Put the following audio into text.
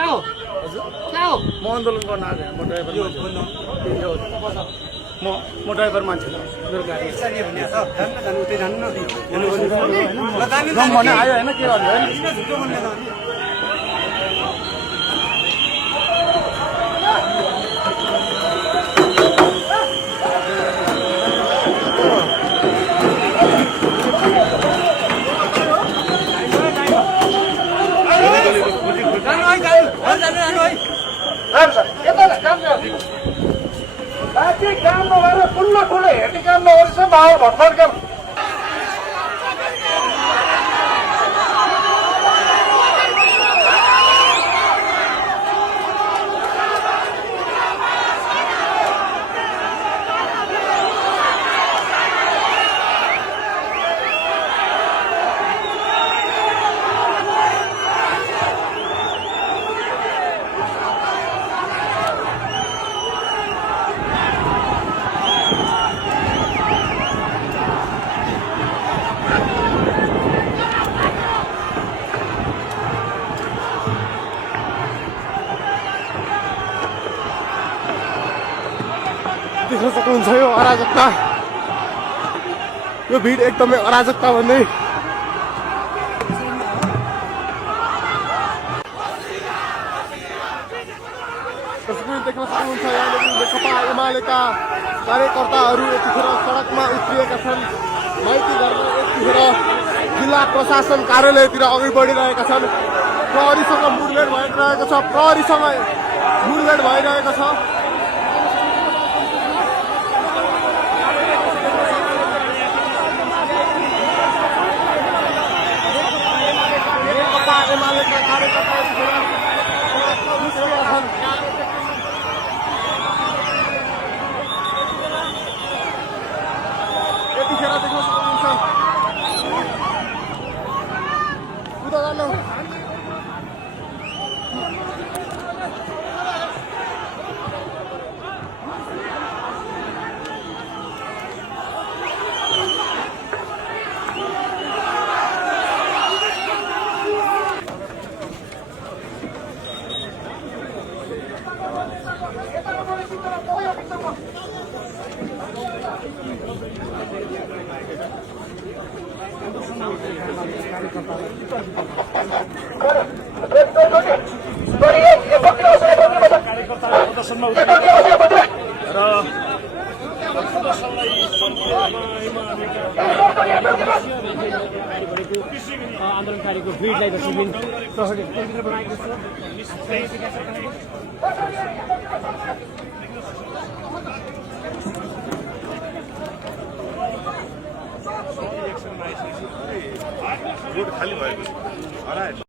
म आन्दोलन गर्न आएको म ड्राइभर म ड्राइभर मान्छे मेरो गाडी भने आयो होइन के भन्नु काम नगरेर ठुलो ठुलो हेर्ने काम नगरेछ माहौल भटमाट काम देख्न सक्नुहुन्छ यो अराजकता यो भिड एकदमै अराजकता भन्दै देख्न सक्नुहुन्छ यहाँले नेकपा एमालेका कार्यकर्ताहरू यतिखेर सडकमा उत्रिएका छन् माइती गर्न यतिखेर जिल्ला प्रशासन कार्यालयतिर अघि बढिरहेका छन् प्रहरीसँग मुठभेड भइरहेको छ आन्दोलनकारीको भिडलाई विभिन्न प्रहरीले बनाएको छ। खाली भएको